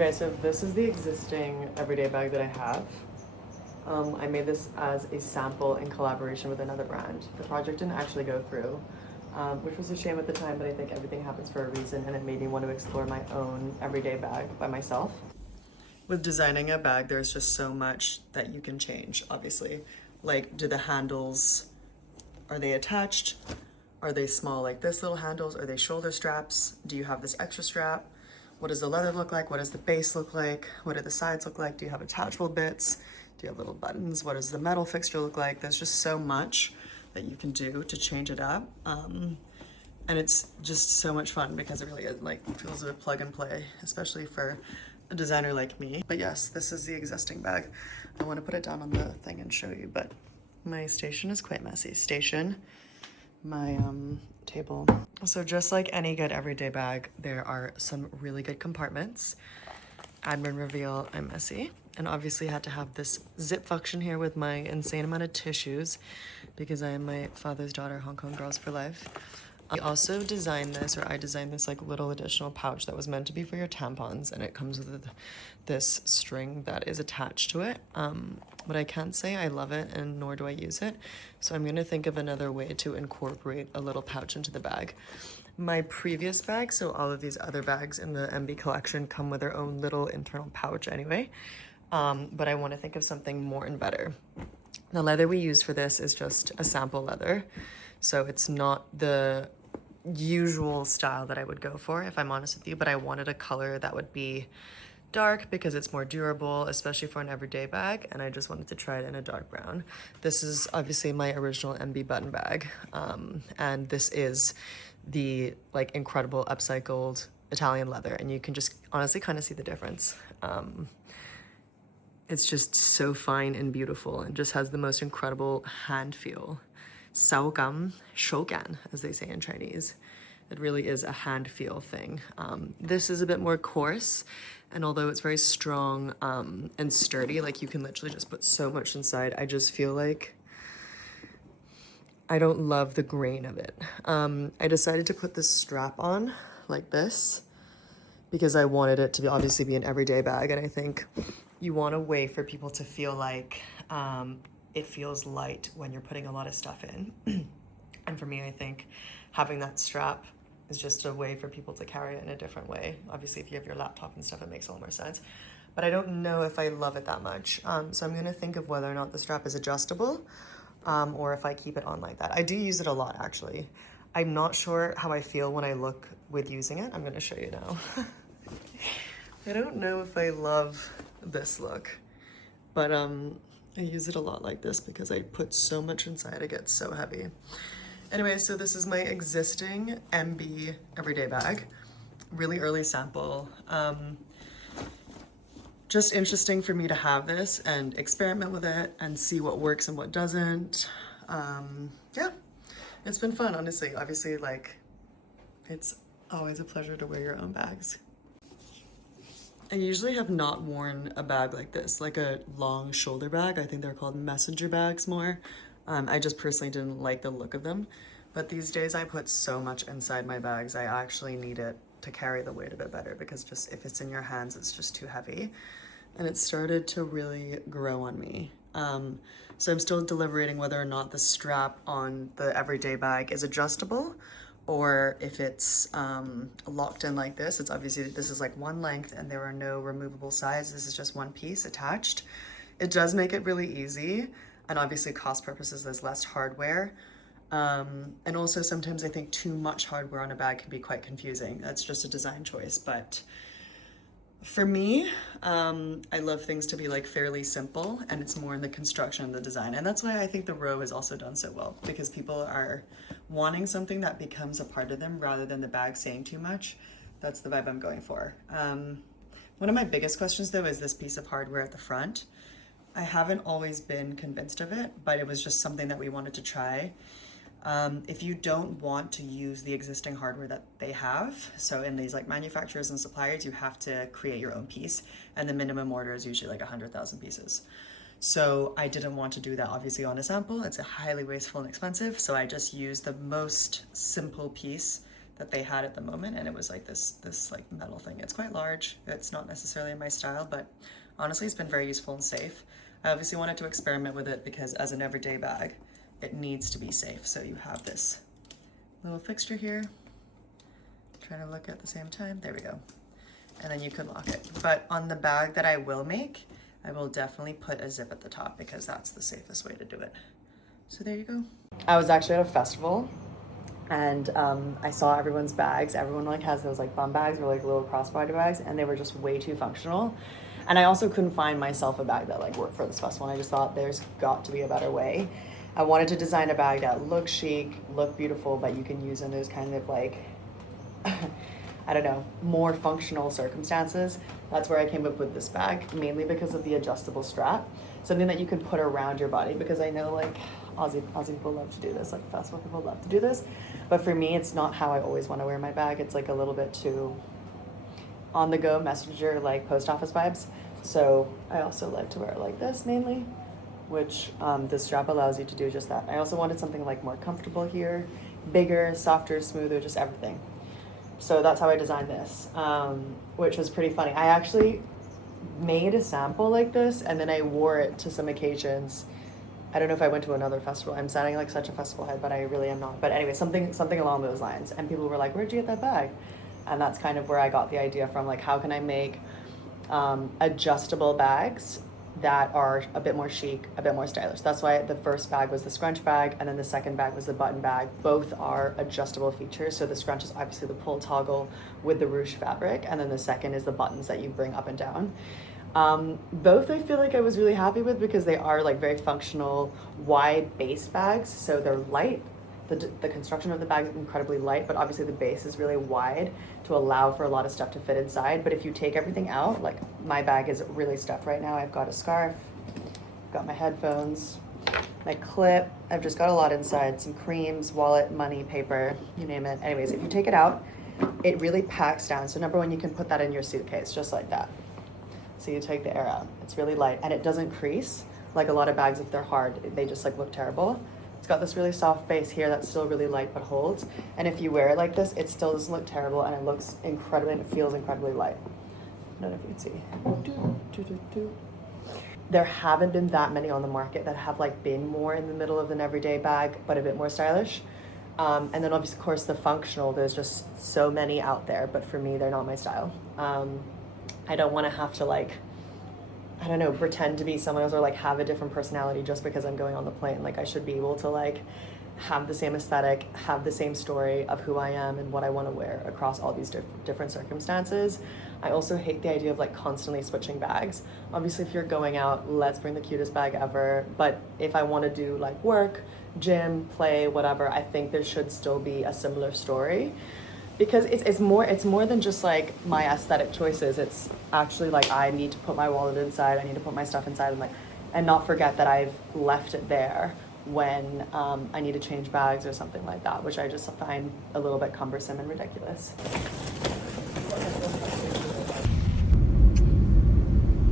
Okay, so this is the existing everyday bag that I have. I made this as a sample in collaboration with another brand. The project didn't actually go through, which was a shame at the time, but I think everything happens for a reason, and it made me want to explore my own everyday bag by myself. With designing a bag, there's just so much that you can change, obviously. Like, do the handles, are they attached? Are they small like this little handles? Are they shoulder straps? Do you have this extra strap? What does the leather look like? What does the base look like? What do the sides look like? Do you have attachable bits? Do you have little buttons? What does the metal fixture look like? There's just so much that you can do to change it up. And it's just so much fun because it really is, like, feels a plug and play, especially for a designer like me. But yes, this is the existing bag. I want to put it down on the thing and show you, but my station is quite messy. Station, my table. So just like any good everyday bag, there are some really good compartments. Admin reveal, I'm messy. And obviously had to have this zip function here with my insane amount of tissues because I am my father's daughter, Hong Kong girls for life. I also designed this, or I designed this like little additional pouch that was meant to be for your tampons, and it comes with this string that is attached to it. But I can't say I love it, and nor do I use it. So I'm gonna think of another way to incorporate a little pouch into the bag. My previous bag, so all of these other bags in the MB collection come with their own little internal pouch anyway. But I wanna think of something more and better. The leather we used for this is just a sample leather. So it's not the usual style that I would go for, if I'm honest with you, but I wanted a color that would be dark because it's more durable, especially for an everyday bag, and I just wanted to try it in a dark brown. This is obviously my original MB button bag, and this is the like incredible upcycled Italian leather, and you can just honestly kind of see the difference. It's just so fine and beautiful and just has the most incredible hand feel. 手感, 手感, as they say in Chinese. It really is a hand feel thing. This is a bit more coarse, and although it's very strong and sturdy, like you can literally just put so much inside, I just feel like I don't love the grain of it. I decided to put this strap on like this because I wanted it to be obviously be an everyday bag, and I think you want a way for people to feel like it feels light when you're putting a lot of stuff in. And for me, I think having that strap is just a way for people to carry it in a different way. Obviously, if you have your laptop and stuff, it makes a lot more sense. But I don't know if I love it that much. So I'm gonna think of whether or not the strap is adjustable or if I keep it on like that. I do use it a lot, actually. I'm not sure how I feel when I look with using it. I'm gonna show you now. I don't know if I love this look, but I use it a lot like this because I put so much inside, it gets so heavy. Anyway, so this is my existing MB everyday bag. Really early sample. Just interesting for me to have this and experiment with it and see what works and what doesn't. Yeah, it's been fun, honestly. Obviously, like, it's always a pleasure to wear your own bags. I usually have not worn a bag like this, like a long shoulder bag. I think they're called messenger bags more. I just personally didn't like the look of them. But these days I put so much inside my bags, I actually need it to carry the weight a bit better because just if it's in your hands, it's just too heavy. And it started to really grow on me. So I'm still deliberating whether or not the strap on the everyday bag is adjustable, or if it's locked in like this. It's obviously, this is like one length and there are no removable sides. This is just one piece attached. It does make it really easy, and obviously cost purposes, there's less hardware. And also sometimes I think too much hardware on a bag can be quite confusing. That's just a design choice, but for me, I love things to be like fairly simple, and it's more in the construction and the design. And that's why I think the row is also done so well, because people are wanting something that becomes a part of them rather than the bag saying too much. That's the vibe I'm going for. One of my biggest questions though is this piece of hardware at the front. I haven't always been convinced of it, but it was just something that we wanted to try. If you don't want to use the existing hardware that they have, so in these like manufacturers and suppliers, you have to create your own piece, and the minimum order is usually like 100,000 pieces. So I didn't want to do that obviously on a sample. It's a highly wasteful and expensive, so I just used the most simple piece that they had at the moment, and it was like this like metal thing. It's quite large. It's not necessarily my style, but honestly it's been very useful and safe. I obviously wanted to experiment with it because as an everyday bag, it needs to be safe. So you have this little fixture here. Trying to look at the same time. There we go. And then you can lock it. But on the bag that I will make, I will definitely put a zip at the top because that's the safest way to do it. So there you go. I was actually at a festival and I saw everyone's bags. Everyone like has those like bum bags or like little crossbody bags, and they were just way too functional. And I also couldn't find myself a bag that like worked for this festival. And I just thought there's got to be a better way. I wanted to design a bag that looked chic, looked beautiful, but you can use in those kind of like, I don't know, more functional circumstances. That's where I came up with this bag, mainly because of the adjustable strap. Something that you can put around your body, because I know like Aussie people love to do this, like festival people love to do this. But for me, it's not how I always want to wear my bag. It's like a little bit too on the go messenger, like post office vibes. So I also like to wear it like this mainly, which this strap allows you to do just that. I also wanted something like more comfortable here, bigger, softer, smoother, just everything. So that's how I designed this, which was pretty funny. I actually made a sample like this and then I wore it to some occasions. I don't know if I went to another festival. I'm sounding like such a festival head, but I really am not. But anyway, something along those lines. And people were like, where'd you get that bag? And that's kind of where I got the idea from, like, how can I make adjustable bags that are a bit more chic, a bit more stylish. That's why the first bag was the scrunch bag, and then the second bag was the button bag. Both are adjustable features. So the scrunch is obviously the pull toggle with the ruche fabric, and then the second is the buttons that you bring up and down. Both I feel like I was really happy with because they are like very functional, wide base bags. So they're light. The construction of the bag is incredibly light, but obviously the base is really wide to allow for a lot of stuff to fit inside. But if you take everything out, like my bag is really stuffed right now. I've got a scarf, got my headphones, my clip. I've just got a lot inside, some creams, wallet, money, paper, you name it. Anyways, if you take it out, it really packs down. So number one, you can put that in your suitcase just like that. So you take the air out. It's really light and it doesn't crease like a lot of bags. If they're hard, they just like look terrible. It's got this really soft base here that's still really light but holds. And if you wear it like this, it still doesn't look terrible and it looks incredible and it feels incredibly light. I don't know if you can see. There haven't been that many on the market that have like been more in the middle of an everyday bag, but a bit more stylish. And then obviously, of course, the functional, there's just so many out there, but for me, they're not my style. I don't want to have to like, I don't know, pretend to be someone else or like have a different personality just because I'm going on the plane. Like I should be able to like have the same aesthetic, have the same story of who I am and what I want to wear across all these different circumstances. I also hate the idea of like constantly switching bags. Obviously, if you're going out, let's bring the cutest bag ever. But if I want to do like work, gym, play, whatever, I think there should still be a similar story. Because it's more than just like my aesthetic choices. It's actually like I need to put my wallet inside. I need to put my stuff inside and not forget that I've left it there when I need to change bags or something like that, which I just find a little bit cumbersome and ridiculous.